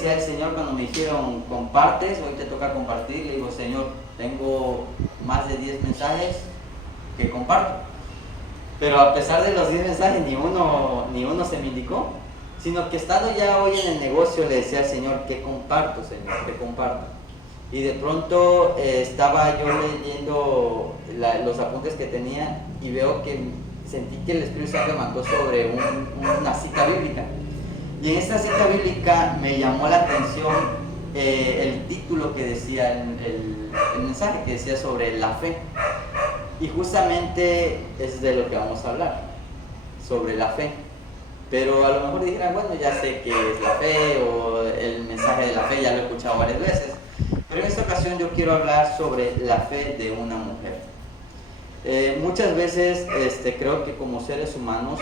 decía el Señor cuando me dijeron compartes, hoy te toca compartir, le digo, Señor, tengo más de 10 mensajes que comparto. Pero a pesar de los 10 mensajes, ni uno se me indicó, sino que estando ya hoy en el negocio le decía al Señor, ¿qué comparto, Señor? ¿Qué comparto? Y de pronto estaba yo leyendo los apuntes que tenía y veo que sentí que el Espíritu Santo me mandó sobre una cita bíblica. Y en esta cita bíblica me llamó la atención el título que decía, el mensaje que decía sobre la fe. Y justamente es de lo que vamos a hablar, sobre la fe. Pero a lo mejor dijeran, bueno, ya sé qué es la fe, o el mensaje de la fe ya lo he escuchado varias veces. Pero en esta ocasión yo quiero hablar sobre la fe de una mujer. Muchas veces creo que como seres humanos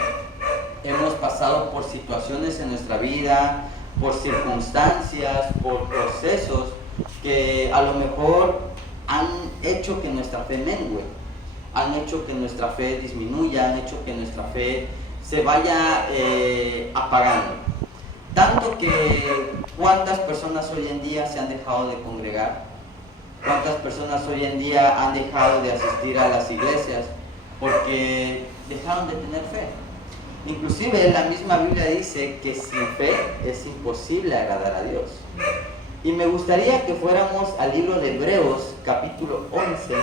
hemos pasado por situaciones en nuestra vida, por circunstancias, por procesos que a lo mejor han hecho que nuestra fe mengue, han hecho que nuestra fe disminuya, han hecho que nuestra fe se vaya apagando. Tanto que cuántas personas hoy en día se han dejado de congregar, cuántas personas hoy en día han dejado de asistir a las iglesias porque dejaron de tener fe. Inclusive la misma Biblia dice que sin fe es imposible agradar a Dios. Y me gustaría que fuéramos al libro de Hebreos, capítulo 11,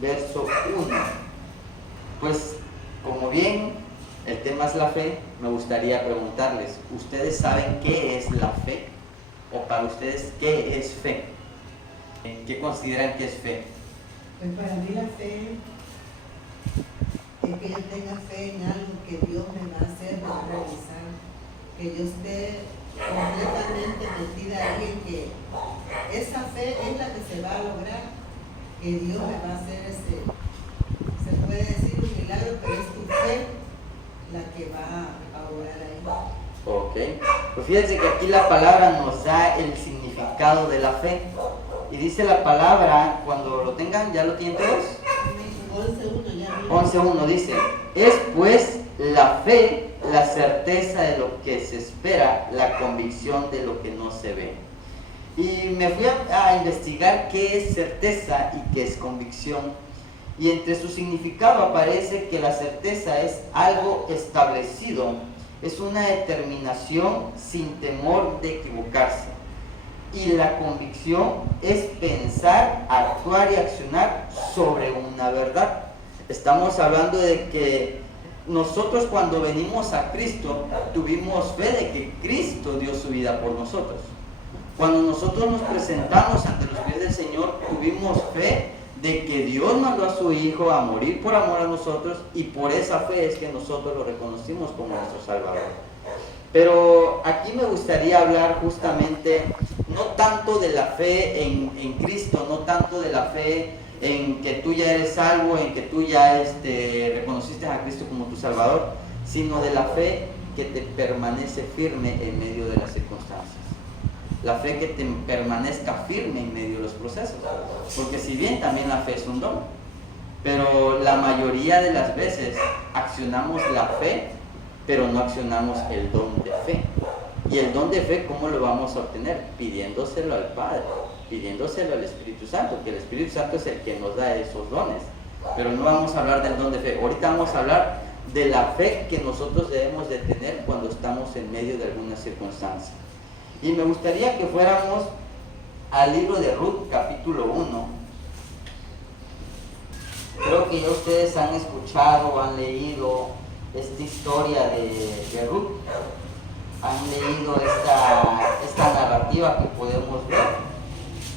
verso 1. Pues como bien el tema es la fe, me gustaría preguntarles, ¿ustedes saben qué es la fe? ¿O para ustedes qué es fe? ¿Qué consideran que es fe? Pues para mí la fe es que yo tenga fe en algo que Dios me va a hacer, me va a realizar, que yo esté completamente metida ahí en que esa fe es la que se va a lograr, que Dios me va a hacer se puede decir un milagro, pero es tu fe la que va a obrar ahí. Ok, pues fíjense que aquí la palabra nos da el significado de la fe. Y dice la palabra, cuando lo tengan, ¿ya lo tienen todos? 11.1 dice, es pues la fe, la certeza de lo que se espera, la convicción de lo que no se ve. Y me fui a investigar qué es certeza y qué es convicción. Y entre su significado aparece que la certeza es algo establecido, es una determinación sin temor de equivocarse. Y la convicción es pensar, actuar y accionar sobre una verdad. Estamos hablando de que nosotros cuando venimos a Cristo tuvimos fe de que Cristo dio su vida por nosotros. Cuando nosotros nos presentamos ante los pies del Señor tuvimos fe de que Dios mandó a su Hijo a morir por amor a nosotros, y por esa fe es que nosotros lo reconocimos como nuestro Salvador. Pero aquí me gustaría hablar justamente no tanto de la fe en Cristo, no tanto de la fe en que tú ya eres salvo, en que tú ya reconociste a Cristo como tu Salvador, sino de la fe que te permanece firme en medio de las circunstancias. La fe que te permanezca firme en medio de los procesos. Porque si bien también la fe es un don, pero la mayoría de las veces accionamos la fe, pero no accionamos el don de fe. Y el don de fe, ¿cómo lo vamos a obtener? Pidiéndoselo al Padre, pidiéndoselo al Espíritu Santo, que el Espíritu Santo es el que nos da esos dones. Pero no vamos a hablar del don de fe. Ahorita vamos a hablar de la fe que nosotros debemos de tener cuando estamos en medio de alguna circunstancia. Y me gustaría que fuéramos al libro de Ruth, capítulo 1. Creo que ya ustedes han escuchado, han leído esta historia de Ruth, han leído esta narrativa que podemos ver.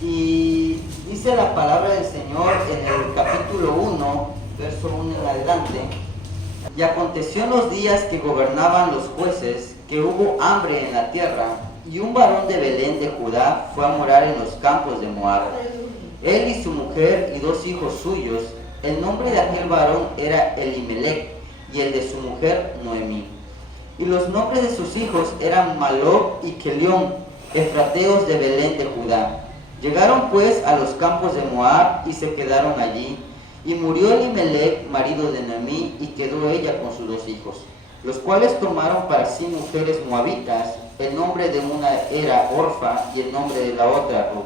Y dice la palabra del Señor en el capítulo 1, verso 1 en adelante: y aconteció en los días que gobernaban los jueces, que hubo hambre en la tierra, y un varón de Belén de Judá fue a morar en los campos de Moab, él y su mujer y 2 hijos suyos. El nombre de aquel varón era Elimelech, y el de su mujer Noemí. Y los nombres de sus hijos eran Maló y Kelión, efrateos de Belén de Judá. Llegaron pues a los campos de Moab y se quedaron allí. Y murió Elimelech, marido de Noemí, y quedó ella con sus 2 hijos, los cuales tomaron para sí mujeres moabitas, El nombre de una era Orfa y el nombre de la otra Ruth.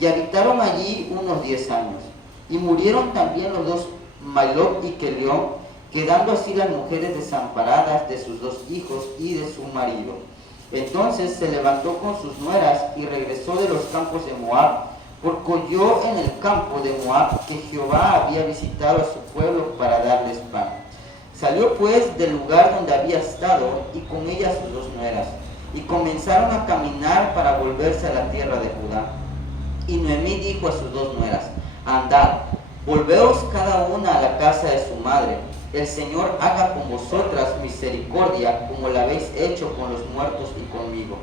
Y habitaron allí unos 10 años. Y murieron también los dos, Mahlón y Kelión, quedando así las mujeres desamparadas de sus 2 hijos y de su marido. Entonces se levantó con sus nueras y regresó de los campos de Moab, porque oyó en el campo de Moab que Jehová había visitado a su pueblo para darles pan. Salió pues del lugar donde había estado y con ella sus 2 nueras, y comenzaron a caminar para volverse a la tierra de Judá. Y Noemí dijo a sus 2 nueras: andad, volveos cada una a la casa de su madre. El Señor haga con vosotras misericordia, como la habéis hecho con los muertos y conmigo.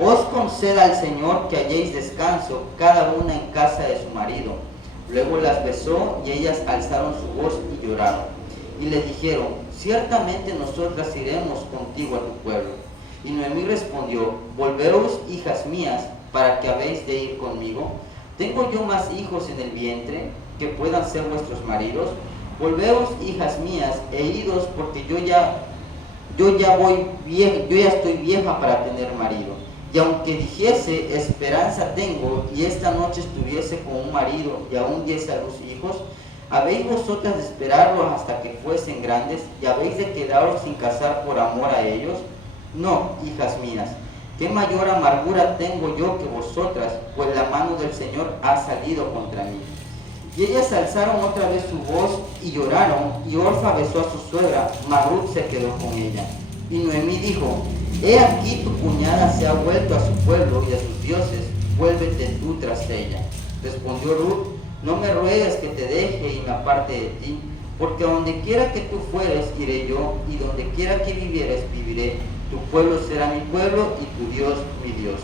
Os conceda el Señor que halléis descanso, cada una en casa de su marido. Luego las besó, y ellas alzaron su voz y lloraron. Y le dijeron: ciertamente nosotras iremos contigo a tu pueblo. Y Noemí respondió: volveos, hijas mías, para que habéis de ir conmigo. ¿Tengo yo más hijos en el vientre que puedan ser vuestros maridos? Volveos, hijas mías, e idos, porque yo ya estoy vieja para tener marido. Y aunque dijese: esperanza tengo, y esta noche estuviese con un marido, y aún diese a luz hijos, ¿habéis vosotras de esperarlos hasta que fuesen grandes, y habéis de quedaros sin casar por amor a ellos? No, hijas mías, qué mayor amargura tengo yo que vosotras, pues la mano del Señor ha salido contra mí. Y ellas alzaron otra vez su voz y lloraron, y Orfa besó a su suegra, mas Ruth se quedó con ella. Y Noemí dijo: he aquí tu cuñada se ha vuelto a su pueblo y a sus dioses, vuélvete tú tras ella. Respondió Ruth: no me ruegues que te deje y me aparte de ti, porque a donde quiera que tú fueres iré yo, y donde quiera que vivieres viviré. Tu pueblo será mi pueblo y tu Dios mi Dios.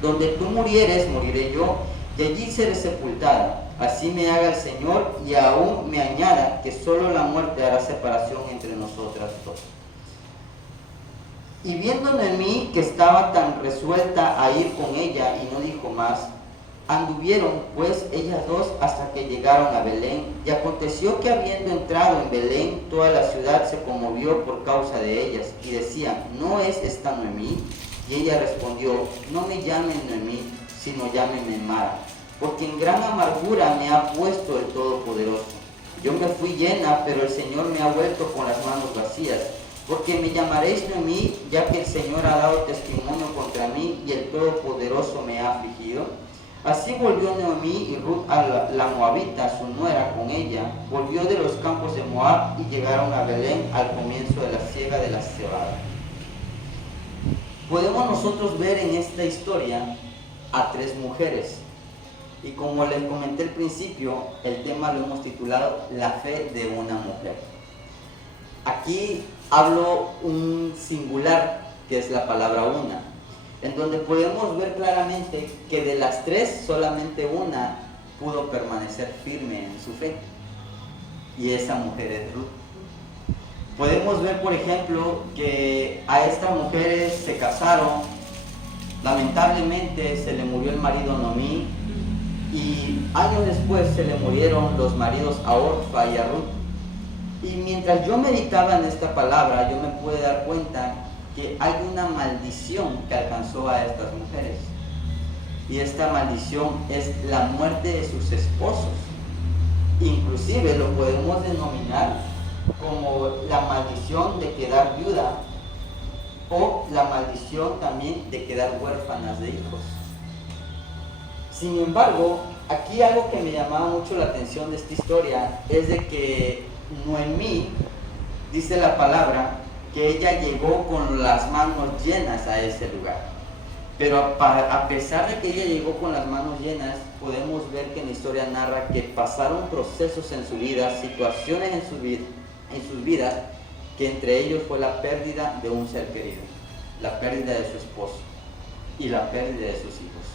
Donde tú murieres moriré yo, y allí seré sepultada. Así me haga el Señor, y aún me añada que solo la muerte hará separación entre nosotras 2. Y viendo Noemí que estaba tan resuelta a ir con ella y no dijo más, anduvieron pues ellas 2 hasta que llegaron a Belén. Y aconteció que habiendo entrado en Belén, toda la ciudad se conmovió por causa de ellas, y decían: ¿no es esta Noemí? Y ella respondió: no me llamen Noemí, sino llámenme Mara, porque en gran amargura me ha puesto el Todopoderoso. Yo me fui llena, pero el Señor me ha vuelto con las manos vacías. Porque me llamaréis Noemí, ya que el Señor ha dado testimonio contra mí, y el Todopoderoso me ha afligido. Así volvió Noemí y Ruth a la moabita, su nuera, con ella. Volvió de los campos de Moab, y llegaron a Belén al comienzo de la siega de la cebada. Podemos nosotros ver en esta historia a 3 mujeres. Y como les comenté al principio, el tema lo hemos titulado La fe de una mujer. Aquí hablo un singular, que es la palabra una, en donde podemos ver claramente que de las 3, solamente una pudo permanecer firme en su fe. Y esa mujer es Ruth. Podemos ver, por ejemplo, que a estas mujeres se casaron, lamentablemente se le murió el marido Noemí, y años después se le murieron los maridos a Orfa y a Ruth. Y mientras yo meditaba en esta palabra, yo me pude dar cuenta que hay una maldición que alcanzó a estas mujeres. Y esta maldición es la muerte de sus esposos. Inclusive lo podemos denominar como la maldición de quedar viuda, o la maldición también de quedar huérfanas de hijos. Sin embargo, aquí algo que me llamaba mucho la atención de esta historia es de que Noemí, dice la palabra, que ella llegó con las manos llenas a ese lugar. Pero a pesar de que ella llegó con las manos llenas, podemos ver que en la historia narra que pasaron procesos en su vida, situaciones en sus vidas, que entre ellos fue la pérdida de un ser querido, la pérdida de su esposo y la pérdida de sus hijos.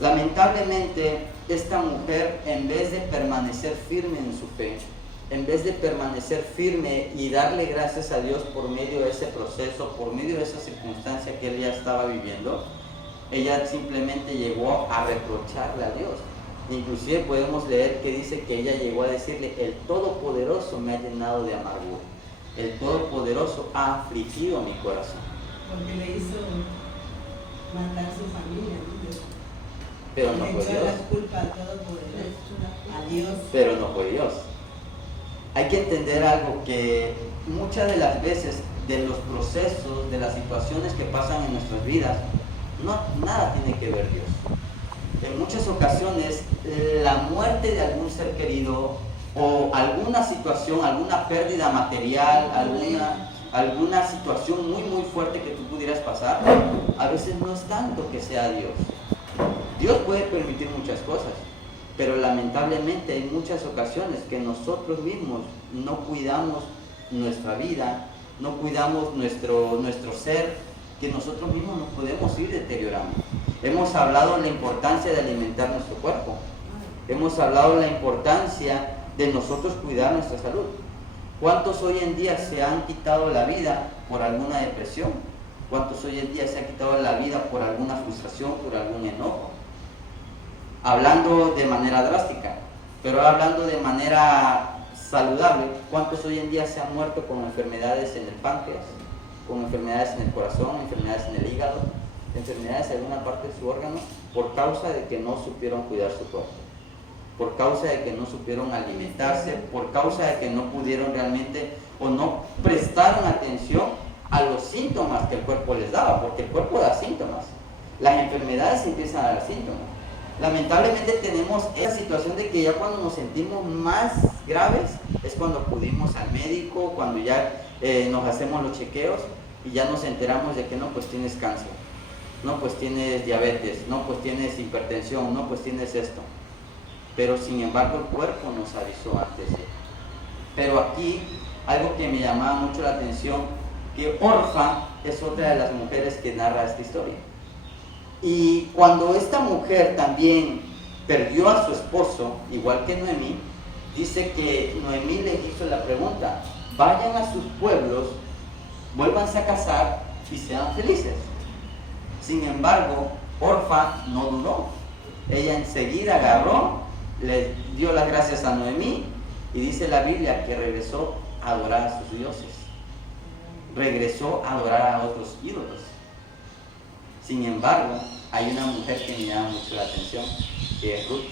Lamentablemente, esta mujer, en vez de permanecer firme en su fe, en vez de permanecer firme y darle gracias a Dios por medio de ese proceso, por medio de esa circunstancia que ella estaba viviendo, ella simplemente llegó a reprocharle a Dios. Inclusive podemos leer que dice que ella llegó a decirle: el Todopoderoso me ha llenado de amargura, el Todopoderoso ha afligido mi corazón. porque le hizo matar su familia, ¿no? Pero no Le fue echó Dios. la culpa a todo por él, a Dios. Pero no fue Dios. Hay que entender algo, que muchas de las veces de los procesos, de las situaciones que pasan en nuestras vidas, nada tiene que ver Dios. En muchas ocasiones la muerte de algún ser querido o alguna situación, alguna pérdida material, alguna situación muy muy fuerte que tú pudieras pasar, a veces no es tanto que sea Dios. Dios puede permitir muchas cosas, pero lamentablemente hay muchas ocasiones que nosotros mismos no cuidamos nuestra vida, no cuidamos nuestro ser, que nosotros mismos nos podemos ir deteriorando. Hemos hablado de la importancia de alimentar nuestro cuerpo. Hemos hablado de la importancia de nosotros cuidar nuestra salud. ¿Cuántos hoy en día se han quitado la vida por alguna depresión? ¿Cuántos hoy en día se han quitado la vida por alguna frustración, por algún enojo? Hablando de manera drástica, pero hablando de manera saludable, ¿cuántos hoy en día se han muerto con enfermedades en el páncreas, con enfermedades en el corazón, enfermedades en el hígado, enfermedades en alguna parte de su órgano, por causa de que no supieron cuidar su cuerpo, por causa de que no supieron alimentarse, por causa de que no pudieron realmente o no prestaron atención a los síntomas que el cuerpo les daba, porque el cuerpo da síntomas, las enfermedades empiezan a dar síntomas. Lamentablemente tenemos esa situación de que ya cuando nos sentimos más graves es cuando acudimos al médico, cuando ya nos hacemos los chequeos y ya nos enteramos de que no, pues tienes cáncer, no, pues tienes diabetes, no, pues tienes hipertensión, no, pues tienes esto. Pero sin embargo el cuerpo nos avisó antes de. Pero aquí algo que me llamaba mucho la atención, que Orfa es otra de las mujeres que narra esta historia. Y cuando esta mujer también perdió a su esposo, igual que Noemí, dice que Noemí le hizo la pregunta: vayan a sus pueblos, vuélvanse a casar y sean felices. Sin embargo, Orfa no dudó. Ella enseguida agarró, le dio las gracias a Noemí y dice la Biblia que regresó a adorar a sus dioses. Regresó a adorar a otros ídolos. Sin embargo, hay una mujer que me llama mucho la atención, que es Ruth,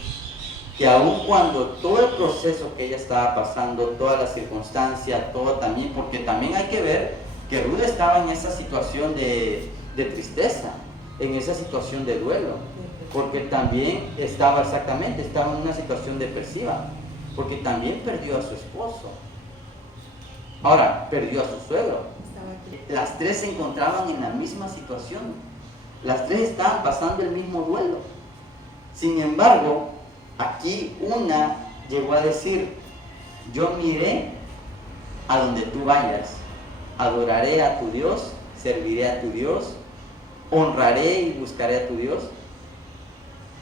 que aun cuando todo el proceso que ella estaba pasando, todas las circunstancias, todo también, porque también hay que ver que Ruth estaba en esa situación de tristeza, en esa situación de duelo, porque también estaba en una situación depresiva, porque también perdió a su esposo, ahora perdió a su suegro. Las tres se encontraban en la misma situación, las tres estaban pasando el mismo duelo. Sin embargo, aquí una llegó a decir: yo miré a donde tú vayas, adoraré a tu Dios, serviré a tu Dios, honraré y buscaré a tu Dios.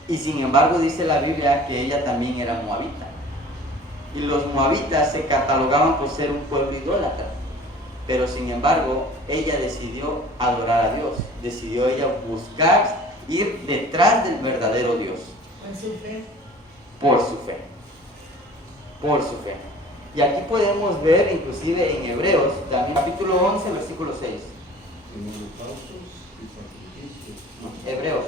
Y sin embargo dice la Biblia que ella también era moabita, y los moabitas se catalogaban por ser un pueblo idólatra. Pero sin embargo, ella decidió adorar a Dios, decidió ella buscar, ir detrás del verdadero Dios. Por su fe. Por su fe. Por su fe. Y aquí podemos ver, inclusive en Hebreos, también capítulo 11, versículo 6. Hebreos.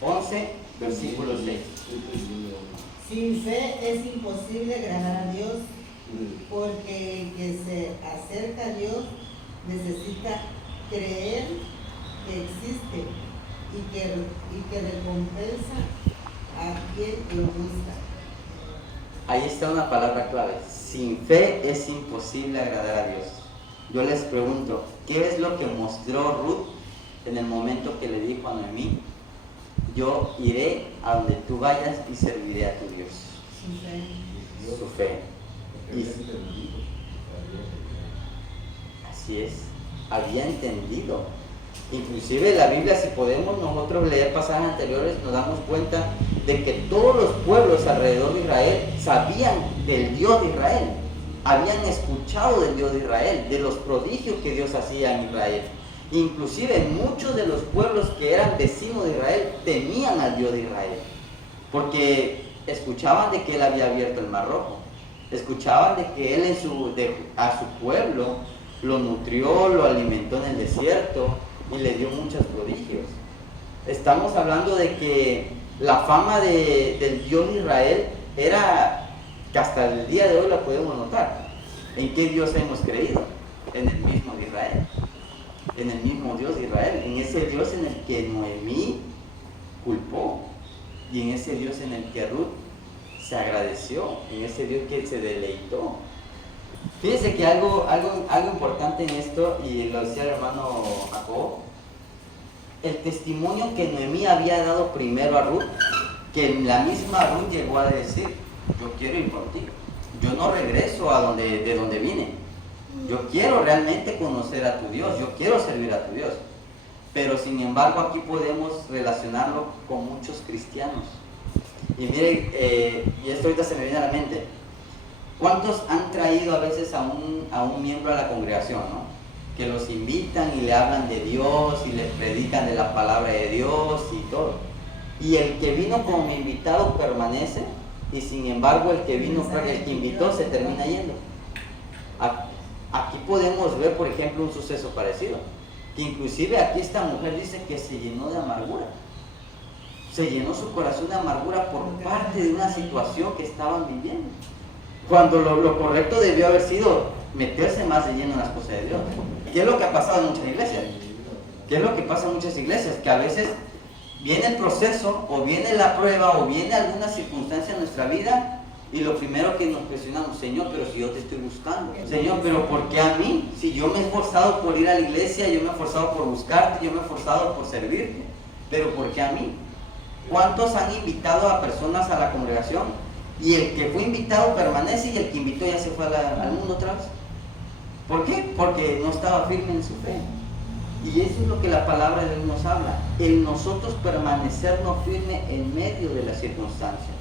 11, versículo 6. Sin fe es imposible agradar a Dios, porque el que se acerca a Dios necesita creer que existe y que recompensa a quien lo busca. Ahí está una palabra clave: sin fe es imposible agradar a Dios. Yo les pregunto, ¿qué es lo que mostró Ruth en el momento que le dijo a Noemí: yo iré a donde tú vayas y serviré a tu Dios? Su fe. Así es, había entendido. Inclusive la Biblia, si podemos nosotros leer pasajes anteriores, nos damos cuenta de que todos los pueblos alrededor de Israel sabían del Dios de Israel, habían escuchado del Dios de Israel, de los prodigios que Dios hacía en Israel. Inclusive muchos de los pueblos que eran vecinos de Israel temían al Dios de Israel, porque escuchaban de que Él había abierto el Mar Rojo, escuchaban de que Él a su pueblo lo nutrió, lo alimentó en el desierto y le dio muchos prodigios. Estamos hablando de que la fama del Dios de Israel era que hasta el día de hoy la podemos notar. ¿En qué Dios hemos creído? En el mismo de Israel, en el mismo Dios de Israel, en ese Dios en el que Noemí culpó y en ese Dios en el que Ruth se agradeció, en ese Dios que se deleitó. Fíjense que algo importante en esto, y lo decía el hermano Jacob, el testimonio que Noemí había dado primero a Ruth, que la misma Ruth llegó a decir: yo quiero ir por ti, yo no regreso de donde vine, yo quiero realmente conocer a tu Dios, yo quiero servir a tu Dios. Pero sin embargo aquí podemos relacionarlo con muchos cristianos. Y miren, y esto ahorita se me viene a la mente, ¿cuántos han traído a veces a un miembro a la congregación, ¿no? Que los invitan y le hablan de Dios y les predican de la palabra de Dios y todo? Y el que vino como invitado permanece, y sin embargo el que invitó se termina yendo. Aquí podemos ver, por ejemplo, un suceso parecido, que inclusive aquí esta mujer dice que se llenó de amargura. Se llenó su corazón de amargura por parte de una situación que estaban viviendo, cuando lo correcto debió haber sido meterse más de lleno en las cosas de Dios. ¿Qué es lo que ha pasado en muchas iglesias? ¿Qué es lo que pasa en muchas iglesias? Que a veces viene el proceso, o viene la prueba, o viene alguna circunstancia en nuestra vida, y lo primero que nos presionamos: Señor, pero si yo te estoy buscando. Señor, pero ¿por qué a mí? Si yo me he esforzado por ir a la iglesia, yo me he esforzado por buscarte, yo me he esforzado por servirte, pero ¿por qué a mí? ¿Cuántos han invitado a personas a la congregación y el que fue invitado permanece y el que invitó ya se fue al mundo otra vez? ¿Por qué? Porque no estaba firme en su fe. Y eso es lo que la palabra de Dios nos habla: el nosotros permanecernos firmes en medio de las circunstancias,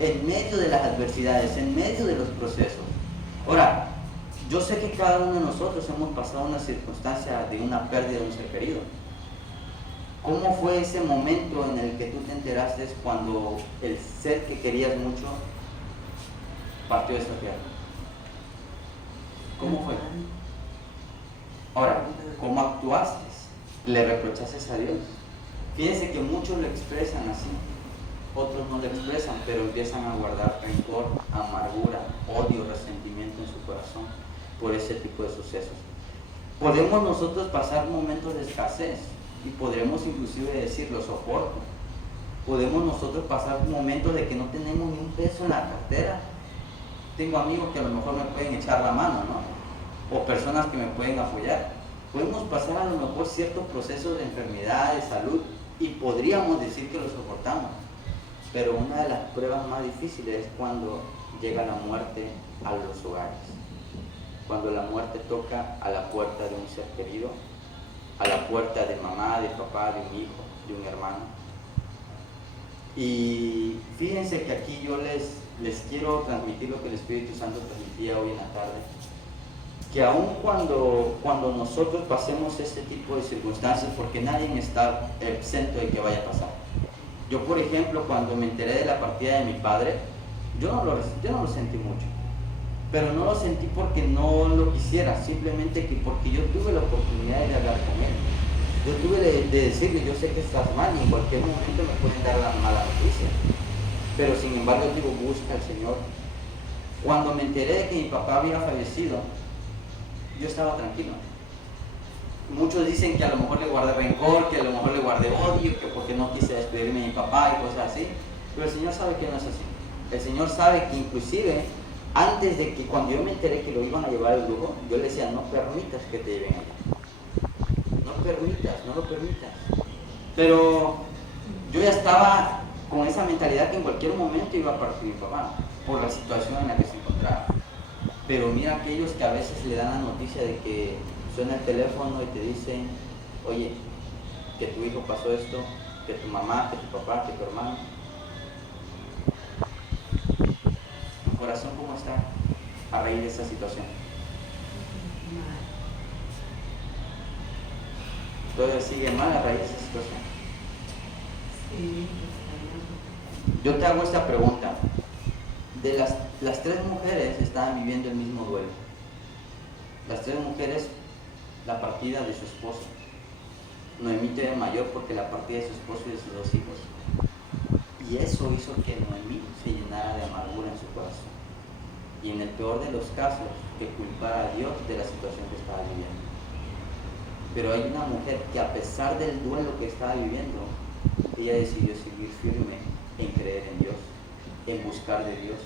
en medio de las adversidades, en medio de los procesos. Ahora, yo sé que cada uno de nosotros hemos pasado una circunstancia de una pérdida de un ser querido. ¿Cómo fue ese momento en el que tú te enteraste cuando el ser que querías mucho partió de esta tierra? ¿Cómo fue? Ahora, ¿cómo actuaste? ¿Le reprochaste a Dios? Fíjense que muchos lo expresan así, otros no lo expresan, pero empiezan a guardar rencor, amargura, odio, resentimiento en su corazón por ese tipo de sucesos. Podemos nosotros pasar momentos de escasez y podremos inclusive decir: lo soporto. Podemos nosotros pasar momentos de que no tenemos ni un peso en la cartera. Tengo amigos que a lo mejor me pueden echar la mano, ¿no? O personas que me pueden apoyar. Podemos pasar a lo mejor ciertos procesos de enfermedad, de salud, y podríamos decir que lo soportamos. Pero una de las pruebas más difíciles es cuando llega la muerte a los hogares. Cuando la muerte toca a la puerta de un ser querido, a la puerta de mamá, de papá, de un hijo, de un hermano. Y fíjense que aquí yo les quiero transmitir lo que el Espíritu Santo transmitía hoy en la tarde, que aun cuando nosotros pasemos este tipo de circunstancias, porque nadie está exento de que vaya a pasar. Yo, por ejemplo, cuando me enteré de la partida de mi padre, yo no lo sentí mucho, pero no lo sentí porque no lo quisiera, simplemente que porque yo tuve la oportunidad de hablar con él. Yo tuve de decirle: yo sé que estás mal y en cualquier momento me pueden dar la mala noticia, pero sin embargo yo digo: busca al Señor. Cuando me enteré de que mi papá había fallecido, yo estaba tranquilo. Muchos dicen que a lo mejor le guardé rencor, que a lo mejor le guardé odio, que porque no quise despedirme de mi papá y cosas así, pero el Señor sabe que no es así. El Señor sabe que inclusive antes de que, cuando yo me enteré que lo iban a llevar al brujo, yo le decía: no permitas que te lleven allá, no lo permitas. Pero yo ya estaba con esa mentalidad que en cualquier momento iba a partir mi papá, por la situación en la que se encontraba. Pero mira aquellos que a veces le dan la noticia de que suena el teléfono y te dicen: oye, que tu hijo pasó esto, que tu mamá, que tu papá, que tu hermano. ¿Tu corazón cómo está a raíz de esa situación? ¿Todavía sigue mal a raíz de esa situación? Sí. Yo te hago esta pregunta. De las tres mujeres estaban viviendo el mismo duelo. las tres mujeres, la partida de su esposo. Noemí tuvo mayor porque la partida de su esposo y de sus 2 hijos. Y eso hizo que Noemí se llenara de amargura en su corazón. Y en el peor de los casos, que culpara a Dios de la situación que estaba viviendo. Pero hay una mujer que, a pesar del duelo que estaba viviendo, ella decidió seguir firme en creer en Dios, en buscar de Dios.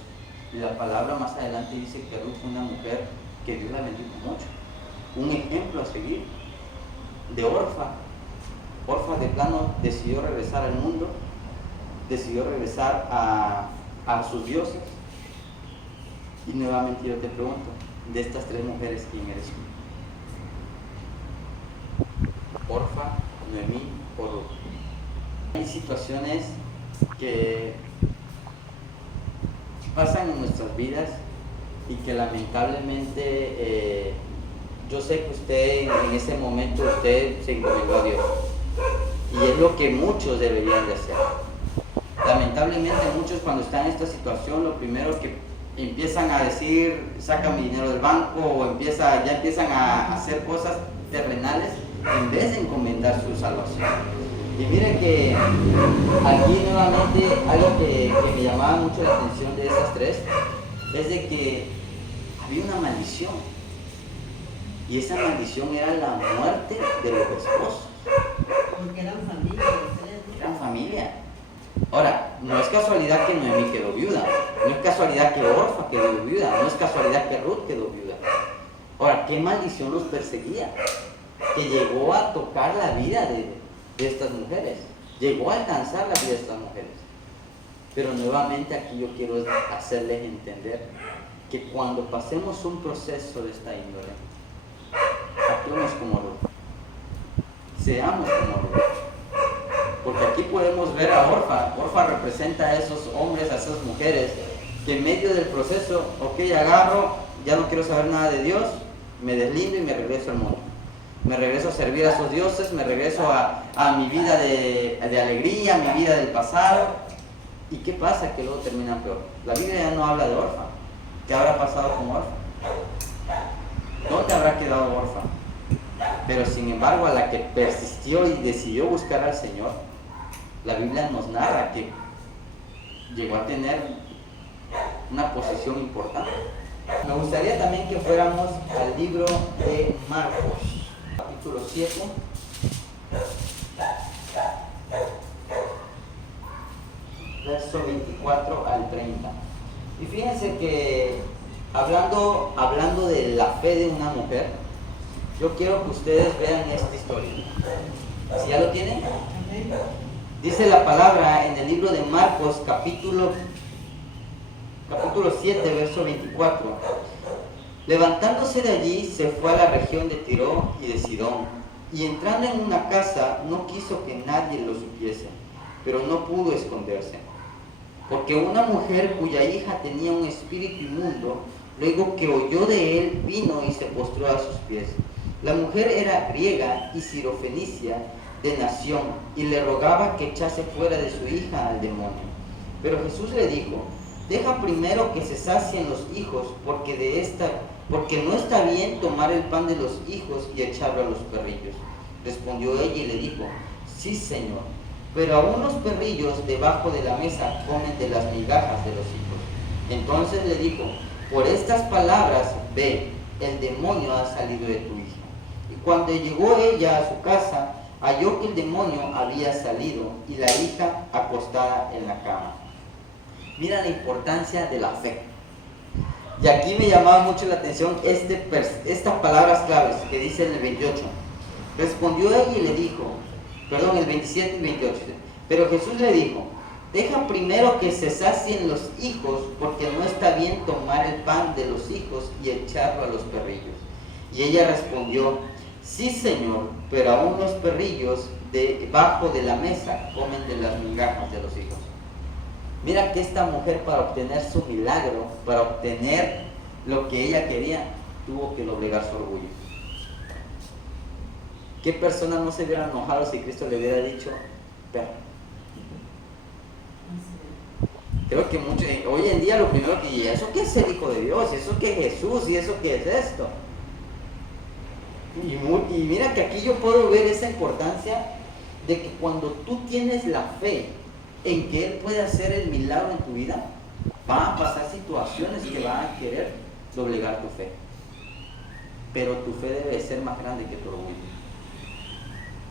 Y la palabra más adelante dice que Ruth fue una mujer que Dios la bendijo mucho. Un ejemplo a seguir. De Orfa. Orfa de plano decidió regresar al mundo, decidió regresar a sus dioses. Y nuevamente yo te pregunto, de estas 3 mujeres, ¿quién eres tú? Orfa, Noemí o Ruth. Hay situaciones que pasan en nuestras vidas y que lamentablemente yo sé que usted en ese momento usted se encomendó a Dios, y es lo que muchos deberían de hacer. Lamentablemente muchos, cuando están en esta situación, lo primero que empiezan a decir: saca mi dinero del banco, o ya empiezan a hacer cosas terrenales en vez de encomendar su salvación. Y mire que aquí nuevamente algo que me llamaba mucho la atención de esas 3 es de que había una maldición, y esa maldición era la muerte de los esposos. Porque eran familia. Eran familia. Ahora, no es casualidad que Noemí quedó viuda, no es casualidad que Orfa quedó viuda, no es casualidad que Ruth quedó viuda. Ahora, ¿qué maldición los perseguía? Que llegó a tocar la vida de estas mujeres, llegó a alcanzar la vida de estas mujeres. Pero nuevamente aquí yo quiero hacerles entender que cuando pasemos un proceso de esta índole, actuemos como Ruth, seamos como Ruth. Porque aquí podemos ver a Orfa. Orfa representa a esos hombres, a esas mujeres, que en medio del proceso, ok, agarro, ya no quiero saber nada de Dios, me deslindo y me regreso al mundo. Me regreso a servir a esos dioses, me regreso a mi vida de alegría, a mi vida del pasado. ¿Y qué pasa? Que luego terminan peor. La Biblia ya no habla de Orfa. ¿Qué habrá pasado con Orfa? ¿Dónde habrá quedado Orfa? Pero sin embargo, a la que persistió y decidió buscar al Señor, la Biblia nos narra que llegó a tener una posición importante. Me gustaría también que fuéramos al libro de Marcos, capítulo 7. Verso 24 al 30. Y fíjense que hablando de la fe de una mujer, yo quiero que ustedes vean esta historia. ¿Si ya lo tienen? Dice la palabra en el libro de Marcos, capítulo 7, verso 24. Levantándose de allí, se fue a la región de Tiro y de Sidón, y entrando en una casa, no quiso que nadie lo supiese, pero no pudo esconderse. Porque una mujer cuya hija tenía un espíritu inmundo, luego que oyó de él, vino y se postró a sus pies. La mujer era griega y sirofenicia de nación, y le rogaba que echase fuera de su hija al demonio. Pero Jesús le dijo: deja primero que se sacien los hijos, porque no está bien tomar el pan de los hijos y echarlo a los perrillos. Respondió ella y le dijo: sí, Señor, pero aún los perrillos debajo de la mesa comen de las migajas de los hijos. Entonces le dijo: por estas palabras, ve, el demonio ha salido de tu hija. Y cuando llegó ella a su casa, halló que el demonio había salido y la hija acostada en la cama. Mira la importancia de la fe. Y aquí me llamaba mucho la atención estas palabras claves que dice en el 28. Respondió ella y le dijo, el 27 y 28. Pero Jesús le dijo: deja primero que se sacien los hijos, porque no está bien tomar el pan de los hijos y echarlo a los perrillos. Y ella respondió: sí, Señor, pero aún los perrillos debajo de la mesa comen de las migajas de los hijos. Mira que esta mujer, para obtener su milagro, para obtener lo que ella quería, tuvo que doblegar su orgullo. ¿Qué persona no se hubiera enojado si Cristo le hubiera dicho perro? Creo que mucho, hoy en día lo primero que ¿eso qué es el Hijo de Dios? ¿Eso qué es Jesús? ¿Y eso qué es esto? Y mira que aquí yo puedo ver esa importancia de que cuando tú tienes la fe en que Él puede hacer el milagro en tu vida, van a pasar situaciones que van a querer doblegar tu fe. Pero tu fe debe ser más grande que tu orgullo.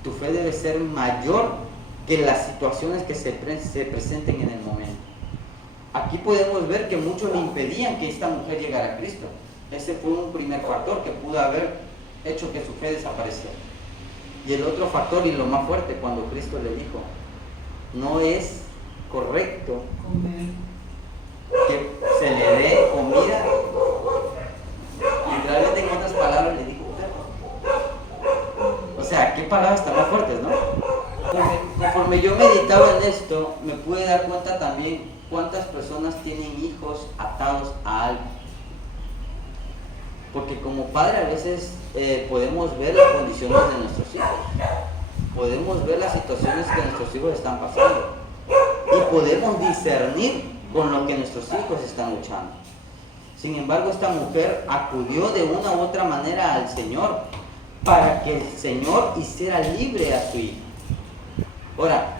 Tu fe debe ser mayor que las situaciones que se presenten en el momento. Aquí podemos ver que muchos le impedían que esta mujer llegara a Cristo. Ese fue un primer factor que pudo haber hecho que su fe desapareciera. Y el otro factor, y lo más fuerte, cuando Cristo le dijo, no es correcto que se le dé comida. Literalmente en otras palabras le dijo, o sea, qué palabras tan más fuertes, ¿no? Conforme yo meditaba en esto, me pude dar cuenta también cuántas personas tienen hijos atados a algo. Porque como padre a veces podemos ver las condiciones de nuestros hijos, podemos ver las situaciones que nuestros hijos están pasando y podemos discernir con lo que nuestros hijos están luchando. Sin embargo, esta mujer acudió de una u otra manera al Señor para que el Señor hiciera libre a su hijo. Ahora,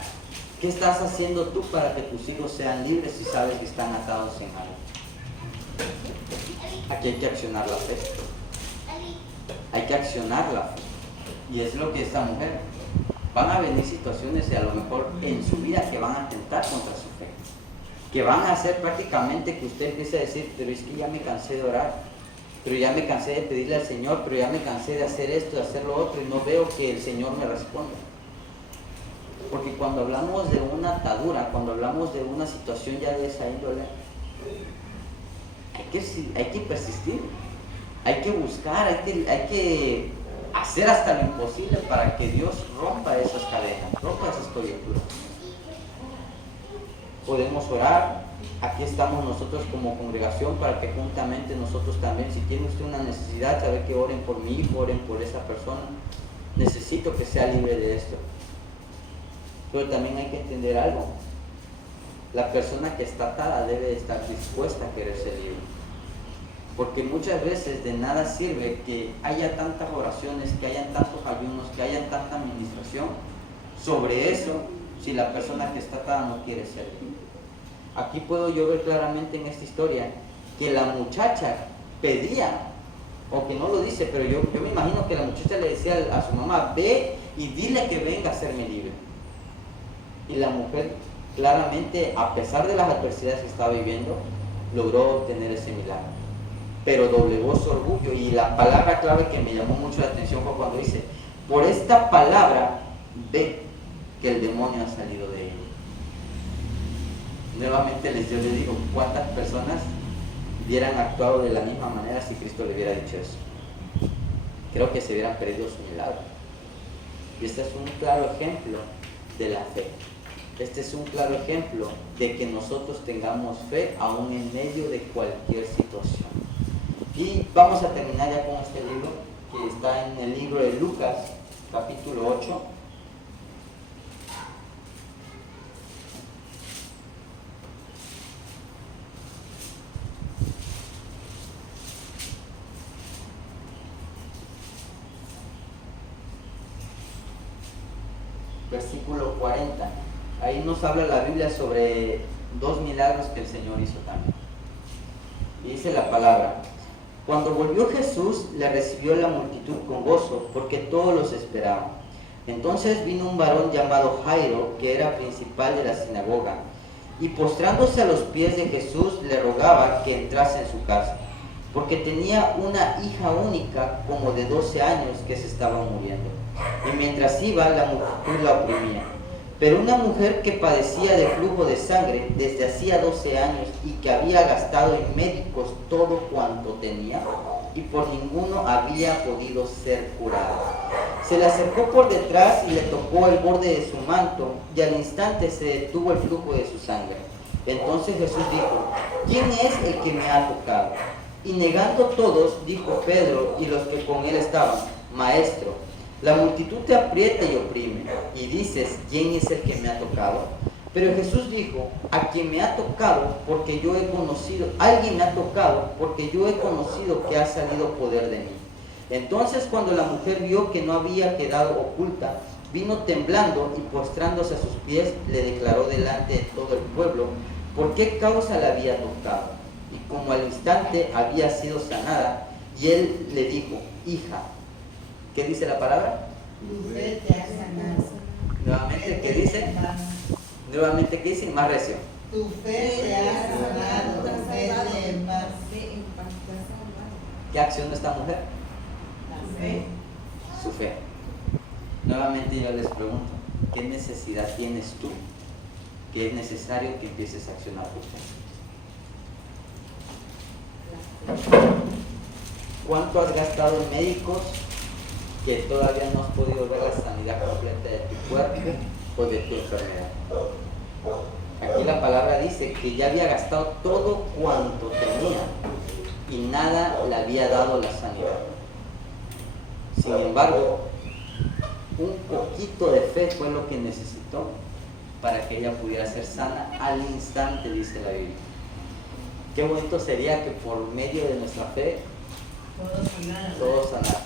¿qué estás haciendo tú para que tus hijos sean libres si sabes que están atados en algo? Aquí hay que accionar la fe. Hay que accionar la fe. Y es lo que esta mujer. Van a venir situaciones y a lo mejor en su vida que van a atentar contra su fe. Que van a hacer prácticamente que usted empiece a decir, pero es que ya me cansé de orar. Pero ya me cansé de pedirle al Señor, pero ya me cansé de hacer esto, de hacer lo otro y no veo que el Señor me responda. Porque cuando hablamos de una atadura, cuando hablamos de una situación ya de esa índole, hay que persistir, hay que buscar, hay que hacer hasta lo imposible para que Dios rompa esas cadenas, rompa esas coyunturas. Podemos orar, aquí estamos nosotros como congregación para que juntamente nosotros también, si tiene usted una necesidad, sabe que oren por mi hijo, oren por esa persona, necesito que sea libre de esto. Pero también hay que entender algo, la persona que está atada debe estar dispuesta a querer ser libre. Porque muchas veces de nada sirve que haya tantas oraciones, que hayan tantos ayunos, que haya tanta administración sobre eso, si la persona que está atada no quiere ser libre. Aquí puedo yo ver claramente en esta historia que la muchacha pedía, o que no lo dice, pero yo me imagino que la muchacha le decía a su mamá, ve y dile que venga a hacerme libre. Y la mujer claramente, a pesar de las adversidades que estaba viviendo, logró obtener ese milagro. Pero doblegó su orgullo, y la palabra clave que me llamó mucho la atención fue cuando dice, por esta palabra ve que el demonio ha salido de ella. Nuevamente yo les digo, ¿cuántas personas hubieran actuado de la misma manera si Cristo le hubiera dicho eso? Creo que se hubieran perdido su milagro. Y este es un claro ejemplo de la fe. Este es un claro ejemplo de que nosotros tengamos fe aún en medio de cualquier situación. Y vamos a terminar ya con este libro, que está en el libro de Lucas, capítulo 8. Versículo 40. Ahí nos habla la Biblia sobre dos milagros que el Señor hizo también. Y dice la palabra: cuando volvió Jesús, le recibió la multitud con gozo, porque todos los esperaban. Entonces vino un varón llamado Jairo, que era principal de la sinagoga, y postrándose a los pies de Jesús, le rogaba que entrase en su casa, porque tenía una hija única, como de 12 años, que se estaba muriendo. Y mientras iba, la multitud la oprimía. Pero una mujer que padecía de flujo de sangre desde hacía 12 años y que había gastado en médicos todo cuanto tenía, y por ninguno había podido ser curada, se le acercó por detrás y le tocó el borde de su manto, y al instante se detuvo el flujo de su sangre. Entonces Jesús dijo: ¿quién es el que me ha tocado? Y negando todos, dijo Pedro y los que con él estaban: Maestro, la multitud te aprieta y oprime, y dices: ¿quién es el que me ha tocado? Pero Jesús dijo: a quien me ha tocado, porque alguien me ha tocado, porque yo he conocido que ha salido poder de mí. Entonces cuando la mujer vio que no había quedado oculta, vino temblando y postrándose a sus pies, le declaró delante de todo el pueblo por qué causa la había tocado. Y como al instante había sido sanada, y él le dijo, hija, ¿qué dice la palabra? Tu fe te ha sanado. Nuevamente, ¿qué dice? Nuevamente, ¿qué dice? Más recio. Tu fe te ha sanado, vete en paz. ¿Qué acción de esta mujer? La fe. Su fe. Nuevamente yo les pregunto, ¿qué necesidad tienes tú que es necesario que empieces a accionar tu fe? ¿Cuánto has gastado en médicos que todavía no has podido ver la sanidad completa de tu cuerpo o de tu enfermedad? Aquí la palabra dice que ya había gastado todo cuanto tenía y nada le había dado la sanidad. Sin embargo, un poquito de fe fue lo que necesitó para que ella pudiera ser sana al instante, dice la Biblia. Qué bonito sería que por medio de nuestra fe todo sanara.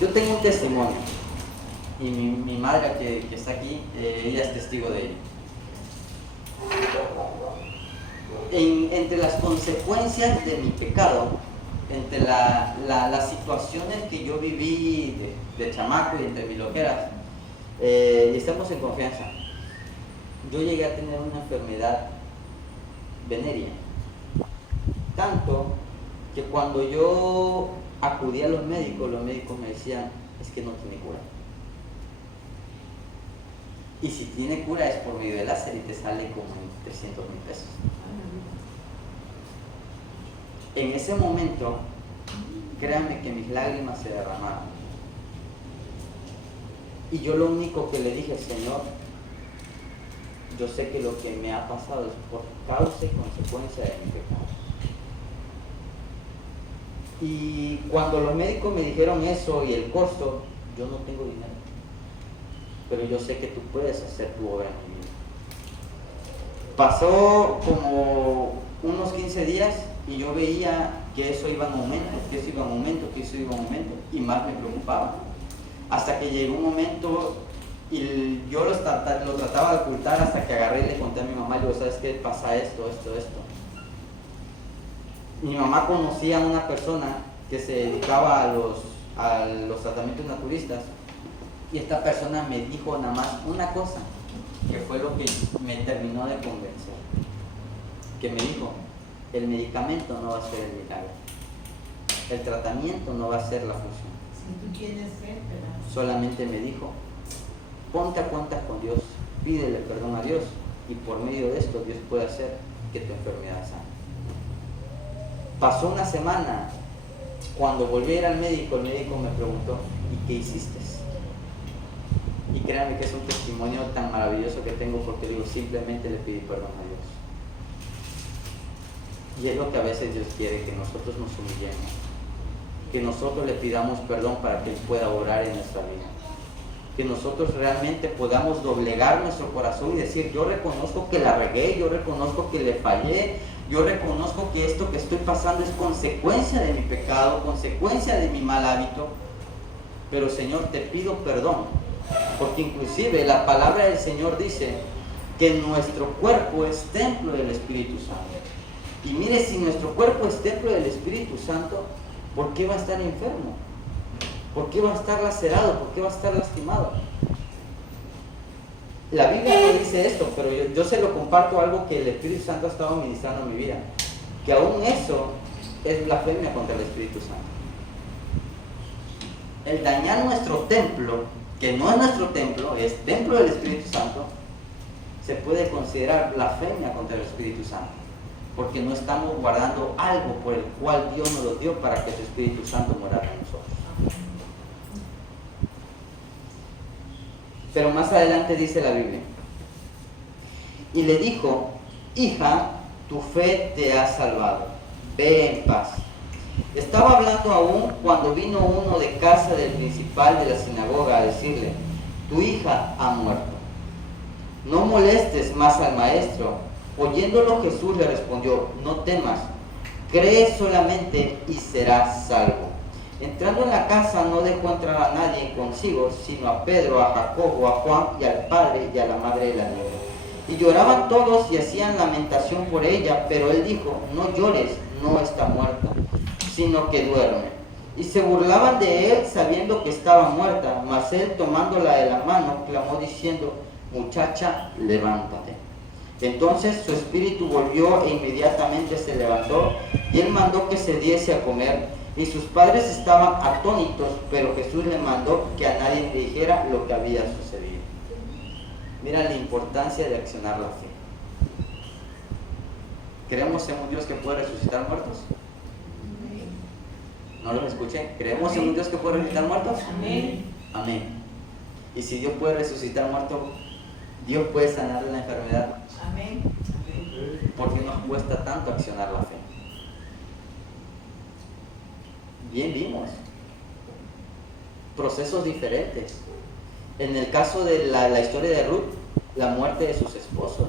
Yo tengo un testimonio y mi madre que está aquí, ella es testigo de ello. Entre las consecuencias de mi pecado, entre las situaciones que yo viví de chamaco y entre mis loqueras, y estamos en confianza, yo llegué a tener una enfermedad venérea, tanto que cuando yo acudí a los médicos me decían, es que no tiene cura. Y si tiene cura es por medio de láser y te sale como en 300,000 pesos. En ese momento, créanme que mis lágrimas se derramaron. Y yo lo único que le dije, Señor, yo sé que lo que me ha pasado es por causa y consecuencia de mi pecado. Y cuando los médicos me dijeron eso y el costo, yo no tengo dinero. Pero yo sé que tú puedes hacer tu obra en mi vida. Pasó como unos 15 días y yo veía que eso iba en aumento, que eso iba en aumento, y más me preocupaba. Hasta que llegó un momento y yo lo trataba de ocultar hasta que agarré y le conté a mi mamá, y digo, ¿sabes qué? Pasa esto. Mi mamá conocía a una persona que se dedicaba a los tratamientos naturistas, y esta persona me dijo nada más una cosa, que fue lo que me terminó de convencer, que me dijo, el medicamento no va a ser el milagro, el tratamiento no va a ser la función. Si tú tienes fe, pero... Solamente me dijo, ponte a cuentas con Dios, pídele perdón a Dios, y por medio de esto Dios puede hacer que tu enfermedad sane. Pasó una semana, cuando volví a ir al médico, el médico me preguntó, ¿y qué hiciste? Y créanme que es un testimonio tan maravilloso que tengo, porque digo, simplemente le pedí perdón a Dios. Y es lo que a veces Dios quiere, que nosotros nos humillemos, que nosotros le pidamos perdón para que Él pueda obrar en nuestra vida, que nosotros realmente podamos doblegar nuestro corazón y decir, yo reconozco que la regué, yo reconozco que le fallé, yo reconozco que esto que estoy pasando es consecuencia de mi pecado, consecuencia de mi mal hábito, pero Señor, te pido perdón, porque inclusive la palabra del Señor dice que nuestro cuerpo es templo del Espíritu Santo. Y mire, si nuestro cuerpo es templo del Espíritu Santo, ¿por qué va a estar enfermo? ¿Por qué va a estar lacerado? ¿Por qué va a estar lastimado? La Biblia no dice esto, pero yo se lo comparto, algo que el Espíritu Santo ha estado ministrando en mi vida, que aún eso es blasfemia contra el Espíritu Santo. El dañar nuestro templo, que no es nuestro templo, es templo del Espíritu Santo, se puede considerar blasfemia contra el Espíritu Santo, porque no estamos guardando algo por el cual Dios nos lo dio para que su Espíritu Santo morara en nosotros. Pero más adelante dice la Biblia, y le dijo, hija, tu fe te ha salvado, ve en paz. Estaba hablando aún cuando vino uno de casa del principal de la sinagoga a decirle, tu hija ha muerto, no molestes más al maestro. Oyéndolo, Jesús le respondió, no temas, cree solamente y serás salvo. Entrando en la casa no dejó entrar a nadie consigo, sino a Pedro, a Jacobo, a Juan y al padre y a la madre de la niña. Y lloraban todos y hacían lamentación por ella, pero él dijo: no llores, no está muerta, sino que duerme. Y se burlaban de él sabiendo que estaba muerta, mas él, tomándola de la mano, clamó diciendo: muchacha, levántate. Entonces su espíritu volvió e inmediatamente se levantó, y él mandó que se diese a comer. Y sus padres estaban atónitos, pero Jesús le mandó que a nadie le dijera lo que había sucedido. Mira la importancia de accionar la fe. ¿Creemos en un Dios que puede resucitar muertos? No los escuché. ¿Creemos en un Dios que puede resucitar muertos? Amén. Amén. Y si Dios puede resucitar muertos, Dios puede sanar la enfermedad. Amén. ¿Por qué nos cuesta tanto accionar la fe? Bien vimos procesos diferentes. En el caso de la historia de Ruth, la muerte de sus esposos.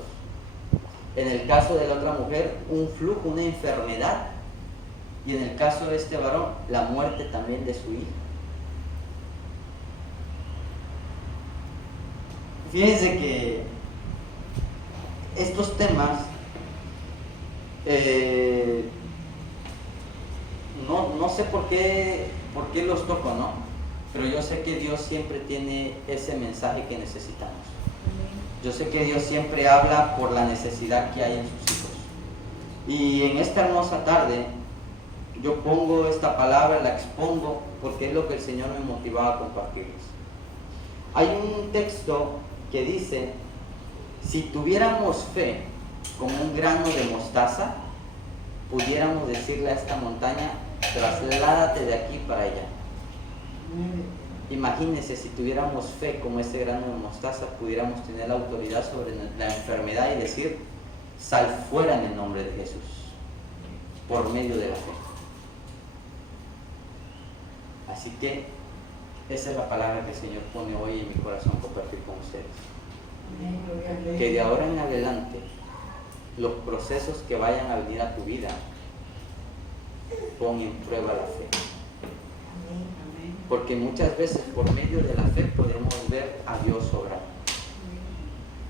En el caso de la otra mujer, un flujo, una enfermedad. Y en el caso de este varón, la muerte también de su hija. Fíjense que estos temas no sé por qué los toco, ¿no? Pero yo sé que Dios siempre tiene ese mensaje que necesitamos. Yo sé que Dios siempre habla por la necesidad que hay en sus hijos. Y en esta hermosa tarde, yo pongo esta palabra, la expongo, porque es lo que el Señor me motivaba a compartirles. Hay un texto que dice: si tuviéramos fe como un grano de mostaza, pudiéramos decirle a esta montaña: trasládate de aquí para allá. Imagínense, si tuviéramos fe como ese grano de mostaza, pudiéramos tener la autoridad sobre la enfermedad y decir: sal fuera en el nombre de Jesús, por medio de la fe. Así que esa es la palabra que el Señor pone hoy en mi corazón compartir con ustedes. Que de ahora en adelante los procesos que vayan a venir a tu vida, pon en prueba la fe. Porque muchas veces por medio de la fe podemos ver a Dios obrar.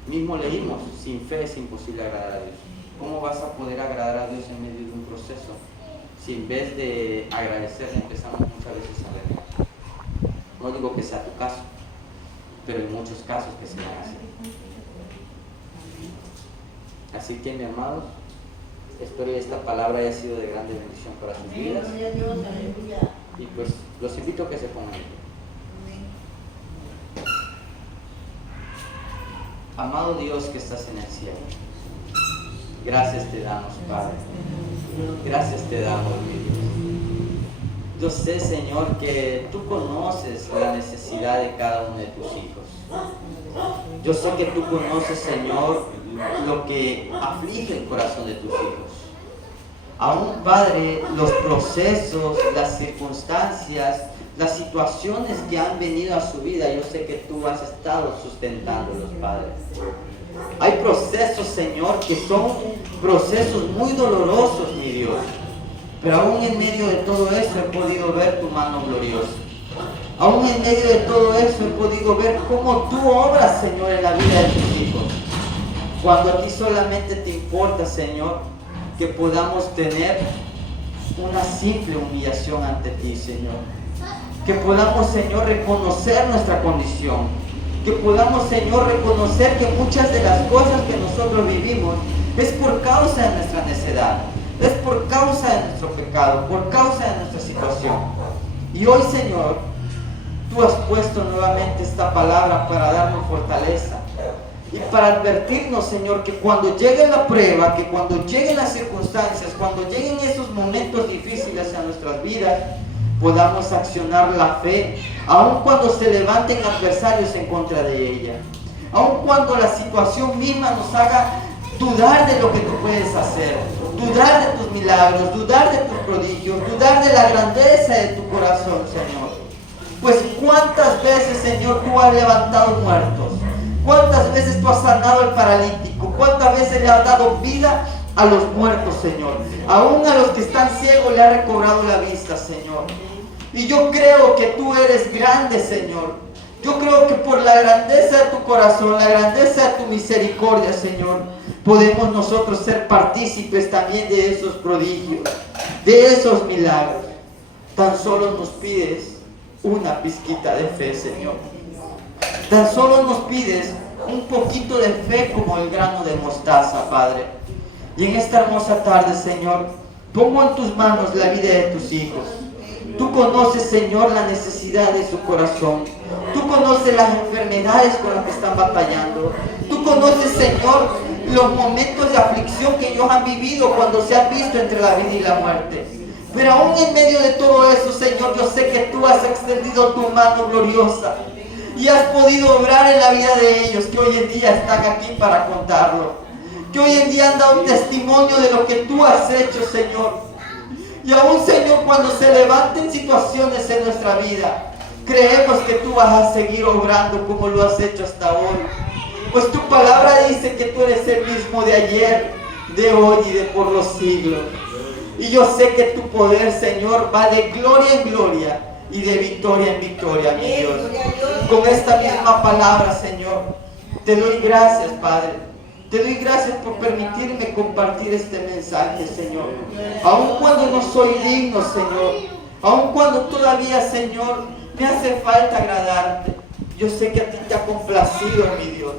Mismo leímos: sin fe es imposible agradar a Dios. ¿Cómo vas a poder agradar a Dios en medio de un proceso si en vez de agradecerle empezamos muchas veces a renegar? No digo que sea tu caso, pero en muchos casos que se van a hacer. Así que, mis amados, espero que esta palabra haya sido de grande bendición para sus vidas. Y pues los invito a que se pongan en pie. Amado Dios que estás en el cielo, gracias te damos, Padre. Gracias te damos, mi Dios. Yo sé, Señor, que tú conoces la necesidad de cada uno de tus hijos. Yo sé que tú conoces, Señor, lo que aflige el corazón de tus hijos. Aún, Padre, los procesos, las circunstancias, las situaciones que han venido a su vida, yo sé que tú has estado sustentándolos, Padre. Hay procesos, Señor, que son procesos muy dolorosos, mi Dios. Pero aún en medio de todo eso he podido ver tu mano gloriosa. Aún en medio de todo eso he podido ver cómo tú obras, Señor, en la vida de tus hijos. Cuando a ti solamente te importa, Señor, que podamos tener una simple humillación ante ti, Señor. Que podamos, Señor, reconocer nuestra condición. Que podamos, Señor, reconocer que muchas de las cosas que nosotros vivimos es por causa de nuestra necedad. Es por causa de nuestro pecado, por causa de nuestra situación. Y hoy, Señor, tú has puesto nuevamente esta palabra para darnos fortaleza. Y para advertirnos, Señor, que cuando llegue la prueba, que cuando lleguen las circunstancias, cuando lleguen esos momentos difíciles en nuestras vidas, podamos accionar la fe, aun cuando se levanten adversarios en contra de ella. Aun cuando la situación misma nos haga dudar de lo que tú puedes hacer, dudar de tus milagros, dudar de tus prodigios, dudar de la grandeza de tu corazón, Señor. Pues cuántas veces, Señor, tú has levantado muertos, cuántas veces tú has sanado al paralítico, cuántas veces le has dado vida a los muertos, Señor. Aún a los que están ciegos le ha recobrado la vista, Señor. Y yo creo que tú eres grande, Señor. Yo creo que por la grandeza de tu corazón, la grandeza de tu misericordia, Señor, podemos nosotros ser partícipes también de esos prodigios, de esos milagros. Tan solo nos pides una pizquita de fe, Señor. Tan solo nos pides un poquito de fe como el grano de mostaza, Padre. Y en esta hermosa tarde, Señor, pongo en tus manos la vida de tus hijos. Tú conoces, Señor, la necesidad de su corazón. Tú conoces las enfermedades con las que están batallando. Tú conoces, Señor, los momentos de aflicción que ellos han vivido cuando se han visto entre la vida y la muerte. Pero aún en medio de todo eso, Señor, yo sé que tú has extendido tu mano gloriosa y has podido obrar en la vida de ellos, que hoy en día están aquí para contarlo. Que hoy en día han dado un testimonio de lo que tú has hecho, Señor. Y aún, Señor, cuando se levanten situaciones en nuestra vida, creemos que tú vas a seguir obrando como lo has hecho hasta hoy. Pues tu palabra dice que tú eres el mismo de ayer, de hoy y de por los siglos. Y yo sé que tu poder, Señor, va de gloria en gloria y de victoria en victoria, mi Dios. Con esta misma palabra, Señor, te doy gracias, Padre. Te doy gracias por permitirme compartir este mensaje, Señor. Aun cuando no soy digno, Señor. Aun cuando todavía, Señor, me hace falta agradarte. Yo sé que a ti te ha complacido, mi Dios.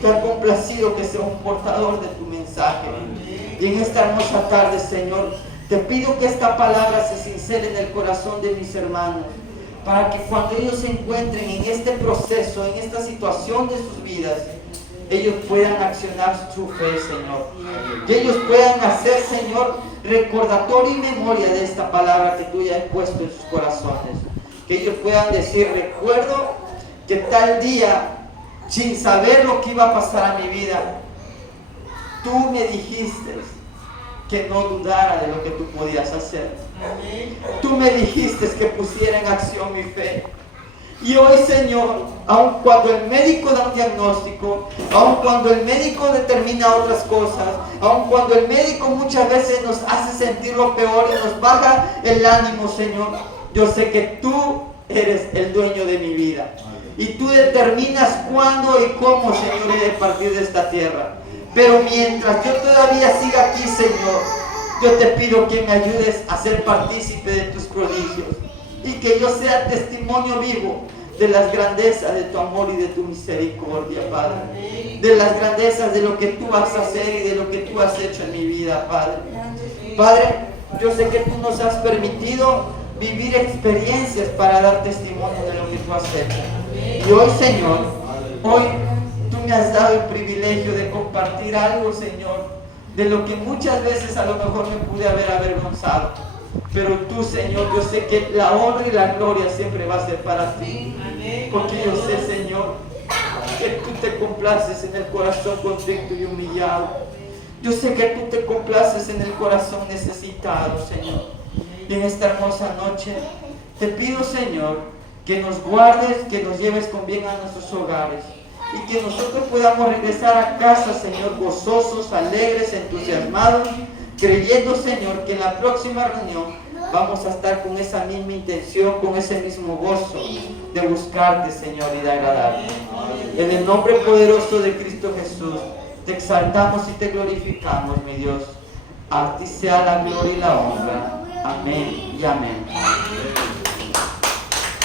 Te ha complacido que sea un portador de tu mensaje. Y en esta hermosa tarde, Señor, te pido que esta palabra se sincere en el corazón de mis hermanos. Para que cuando ellos se encuentren en este proceso, en esta situación de sus vidas, ellos puedan accionar su fe, Señor. Que ellos puedan hacer, Señor, recordatorio y memoria de esta palabra que tú ya has puesto en sus corazones. Que ellos puedan decir, recuerdo que tal día, sin saber lo que iba a pasar a mi vida, tú me dijiste que no dudara de lo que tú podías hacer. Tú me dijiste que pusiera en acción mi fe. Y hoy, Señor, aun cuando el médico da un diagnóstico, aun cuando el médico determina otras cosas, aun cuando el médico muchas veces nos hace sentir lo peor y nos baja el ánimo, Señor, yo sé que tú eres el dueño de mi vida. Y tú determinas cuándo y cómo, Señor, he de partir de esta tierra. Pero mientras yo todavía siga aquí, Señor, yo te pido que me ayudes a ser partícipe de tus prodigios. Y que yo sea testimonio vivo de las grandezas de tu amor y de tu misericordia, Padre. De las grandezas de lo que tú vas a hacer y de lo que tú has hecho en mi vida, Padre. Padre, yo sé que tú nos has permitido vivir experiencias para dar testimonio de lo que tú has hecho. Y hoy, Señor, hoy tú me has dado el privilegio de compartir algo, Señor, de lo que muchas veces a lo mejor me pude haber avergonzado. Pero tú, Señor, yo sé que la honra y la gloria siempre va a ser para ti. Porque yo sé, Señor, que tú te complaces en el corazón contrito y humillado. Yo sé que tú te complaces en el corazón necesitado, Señor. Y en esta hermosa noche te pido, Señor, que nos guardes, que nos lleves con bien a nuestros hogares. Y que nosotros podamos regresar a casa, Señor, gozosos, alegres, entusiasmados, creyendo, Señor, que en la próxima reunión vamos a estar con esa misma intención, con ese mismo gozo de buscarte, Señor, y de agradarte. En el nombre poderoso de Cristo Jesús, te exaltamos y te glorificamos, mi Dios. A ti sea la gloria y la honra. Amén y amén.